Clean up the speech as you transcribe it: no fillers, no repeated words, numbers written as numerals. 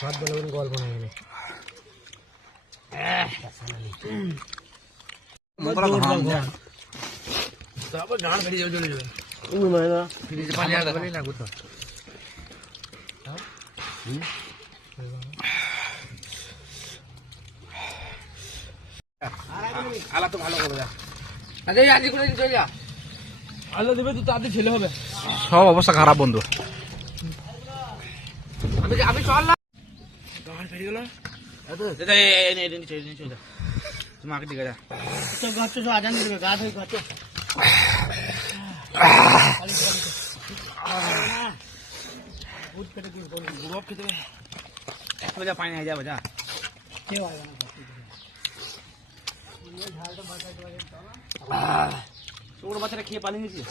হাত বলে গল্প না এনে তারপর গান ফেলে যাবে চলে যাবে আলা তো ভালো করে যা আজ করে চলে যা আলো দেবে তো তাদের ছেলে হবে সব অবস্থা খারাপ বন্ধু আমি চল না গান ফেলে গেল তোমাকে ঠিক আছে তো গাছ তো আজান দিবে গাছ হয়ে গাছ বুট পেটে কি বল গোপ খেতে হবে যা পানি হয়ে যাবে যা কে হবে না ये झाल तो बात है तो छोड़ बच्चा खेल पानी नहीं